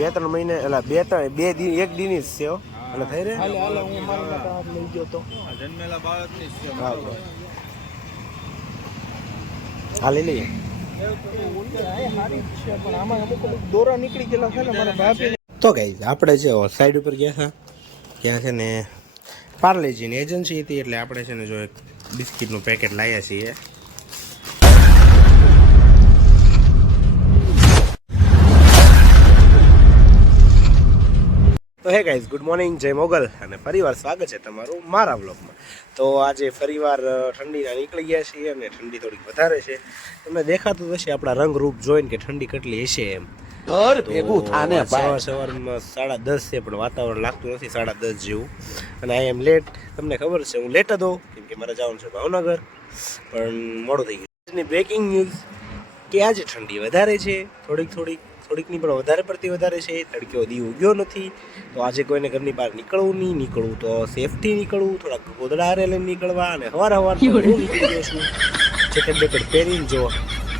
2-3 મહિને એટલે 2 દી 1 દિન જ છે એટલે થઈ રે હાલે હાલે હું મારા માટે હાથ લઈ ગયો તો જન્મેલા બાળકની જ છે. હા લઈ લઈએ. પણ આમાં અમુક દોરા નીકળી ગયેલા છે ને મારા ભાભી. તો ગાઈઝ આપણે જે સાઈડ ઉપર ગયા હતા ત્યાં છે ને પાર્લેજીની એજન્સી હતી એટલે આપણે છે ને જો એક બિસ્કિટનું પેકેટ લાવ્યા છીએ. તો હે ગાઈઝ ગુડ મોર્નિંગ, જય મોગલ અને ફરીવાર સ્વાગત છે તમારું મારા બ્લોગમાં. તો આજે ફરીવાર ઠંડીના નીકળી ગયા છીએ અને ઠંડી થોડીક વધારે છે. તમને દેખાતું હશે આપણા રંગરૂપ જોઈને કે ઠંડી કેટલી હશે એમ. સવારમાં 10:30 છે પણ વાતાવરણ લાગતું નથી 10:30 જેવું. અને આઈ એમ લેટ. તમને ખબર છે હું લેટ હતો કેમ કે મારે જવાનું છે ભાવનગર, પણ મોડું થઈ ગયું. આજની બ્રેકિંગ ન્યૂઝ કે આજે ઠંડી વધારે છે, થોડીકની પણ વધારે પડતી વધારે છે. તડક્યો દી ઉગ્યો નથી તો આજે કોઈને ઘરની બહાર નીકળવું તો સેફથી નીકળવું, થોડાક ગોદડા હારે લઈને નીકળવા. અને સવાર હું નીકળી ગયો છું જેકેટ બેકેટ પહેરીને. જો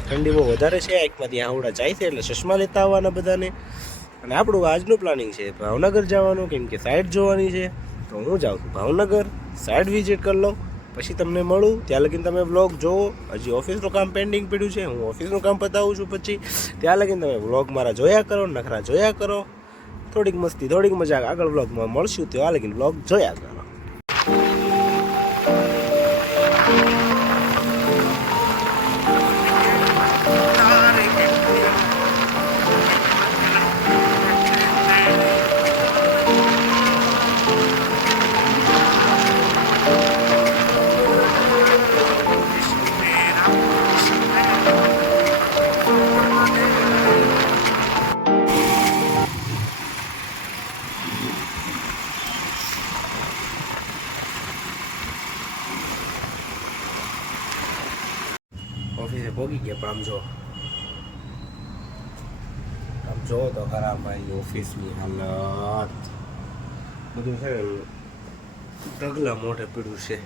ઠંડી બહુ વધારે છે, આંખમાંથી આવડા જાય છે એટલે ચશ્મા લેતા આવવાના બધાને. અને આપણું આજનું પ્લાનિંગ છે ભાવનગર જવાનું, કેમ કે સાઈડ જોવાની છે. તો હું જાઉં છું ભાવનગર, સાઈડ વિઝિટ કરી લઉં, પછી તમને મળું. ત્યાં લગીને તમે વ્લોગ જોવો. હજી ઓફિસનું કામ પેન્ડિંગ પડ્યું છે, હું ઓફિસનું કામ પતાવું છું. પછી ત્યાં લગીને તમે વ્લોગ મારા જોયા કરો, નખરા જોયા કરો. થોડીક મસ્તી થોડીક મજાક આગળ વ્લોગમાં મળશું. ત્યાં લગીને વ્લોગ જોયા કરો. ઓફિસે પહોંચી ગયા પણ આમ જો તો ખરા ભાઈ ઓફિસની હાલત. બધું છે ને ઢગલા મોઢે પીડ્યું છે.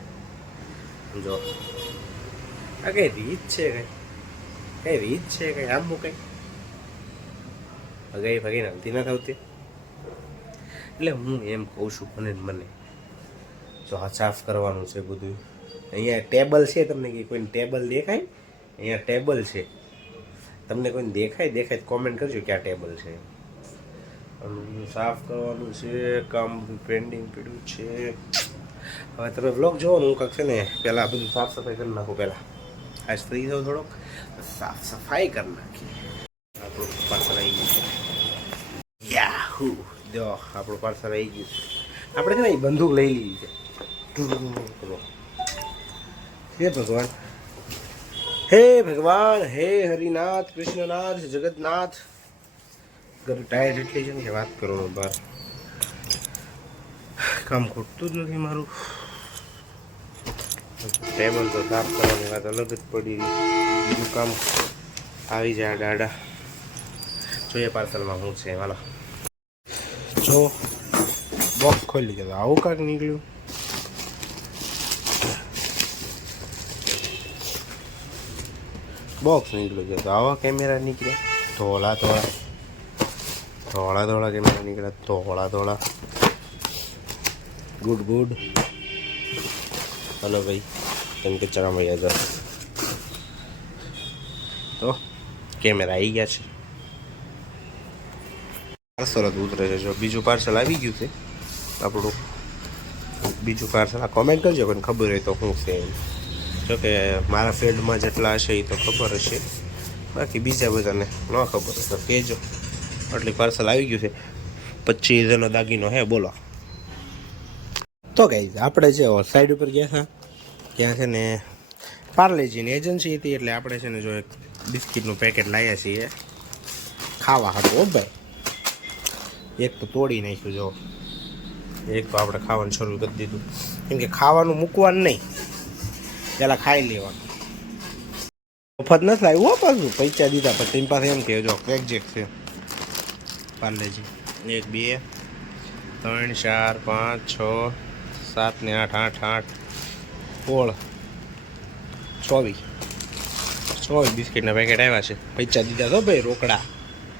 જો આ કઈ રીત છે, કઈ રીત છે, કઈ આમ કઈ ભગાઈને હલતી ના થતી. એટલે હું એમ કહું છું મને જો આ સાફ કરવાનું છે બધું. અહીંયા ટેબલ છે, તમને કોઈને ટેબલ દેખાય? અહીંયા ટેબલ છે, તમને કોઈને દેખાય કોમેન્ટ કરજો કે આ ટેબલ છે. સાફ કરવાનું છે, કામ બધું પેન્ડિંગ પડ્યું છે. હવે તમે બ્લોગ જોવો ને, હું કાંક છે ને પહેલાં બધું સાફ સફાઈ કરી નાખું. પહેલાં આજ ફ્રી થાવ થોડોક સાફ સફાઈ કરી નાખીએ. આપણું પાર્સલ આવી ગયું છે. યાહુ જો આપણું પાર્સલ આવી ગયું છે. આપણે છે ને એ બંદૂક લઈ લીધી છે. હે ભગવાન, હે ભગવાન, હે હરિનાથ, કૃષ્ણનાથ, જગન્નાથ. ઘર ટાયર એટલી છે ને કે વાત કરો બહાર કામ ખૂટતું જ નથી મારું. ટેબલ તો સાફ કરવાની વાત અલગ જ પડી રહી. બીજું કામ આવી જાય દાડા. જોઈએ પાર્સલમાં શું છે. વાલો જો બોક્સ ખોલી દીધું, આવું કાંક નીકળ્યું. બોક્સ નીકળ્યું છે તો આવા કેમેરા નીકળ્યા. ધોળા કેમેરા નીકળ્યા. ધોળા ગુડ. હલો ભાઈ, કેમ કે ચરામાં યાદ તો કેમેરા આવી ગયા છે. પાર્સલ જ ઉતરે છે. જો બીજું પાર્સલ આવી ગયું છે આપણું. બીજું પાર્સલ આ કોમેન્ટ કરજો કોઈને ખબર હોય તો શું છે એમ. જોકે મારા ફિલ્ડમાં જેટલા હશે એ તો ખબર હશે, બાકી બીજા બધાને ન ખબર હશે તો કહેજો. આટલી પાર્સલ આવી ગયું છે. 25,000નો દાગીનો હે, બોલો. તો ગાઈઝ આપણે જે સાઈડ ઉપર ગયા હતા ત્યાં છે ને પાર્લેજીની એજન્સી હતી એટલે આપણે છે ને જો એક બિસ્કિટનું પેકેટ લાવ્યા છીએ ખાવા હતું. ઓ ભાઈ, એક તો તોડી નાખ્યું. જો એક તો આપણે ખાવાનું શરૂ કરી દીધું, કેમ કે ખાવાનું મૂકવાનું નહીં, પેલા ખાઈ લેવાનું. મફત નથી લાવ્યું હો, પાછું પૈસા દીધા પણ ટીમ પાસે એમ કે જો એક્ઝેક્ટ છે પાર્લેજી. 1 2 3 4 5 6 7 ને 8 8 8 16 24 બિસ્કિટના પેકેટ આવ્યા છે. પૈસા દીધા તો ભાઈ રોકડા.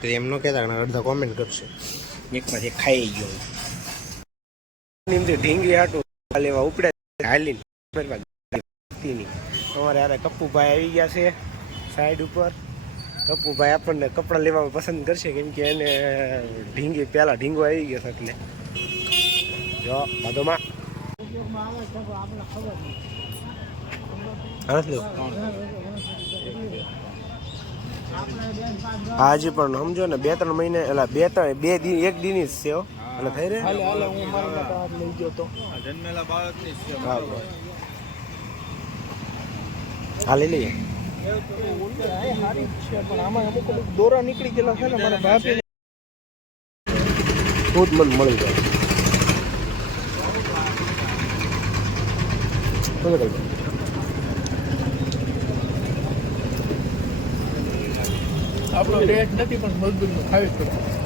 પછી એમ ન કહેતા કે અડધા કોમેન્ટ કરશે એકમાંથી એક ખાઈ ગયો નિમથી ઢીંગી હાટું લેવા ઉપડે હાલીને અમારે યારે કપ્પુભાઈ આવી ગયા છે સાઈડ ઉપર. કપ્પુભાઈ આપણને કપડાં લેવામાં પસંદ કરશે કેમ કે એને ઢીંગી પહેલાં ઢીંગો આવી ગયો છે એટલે જો બાદોમાં હાજી પણ સમજો ને 2-3 મહિને એટલે 2 દિન 1 દિન જ છે હો. એટલે થઈ રહે હાલે હાલે હું મારા માટે હાથ લઈ ગયો તો આ જન્મેલા બાળકની જ છે. હા લઈ લઈએ સારી જ છે પણ આમાં અમુક અમુક દોરા નીકળી ગયેલા છે ને મારા ભાભી ખુદ મને મળી જાય આપણો રેટ નથી પણ મજબૂત ખાવી જ પડે.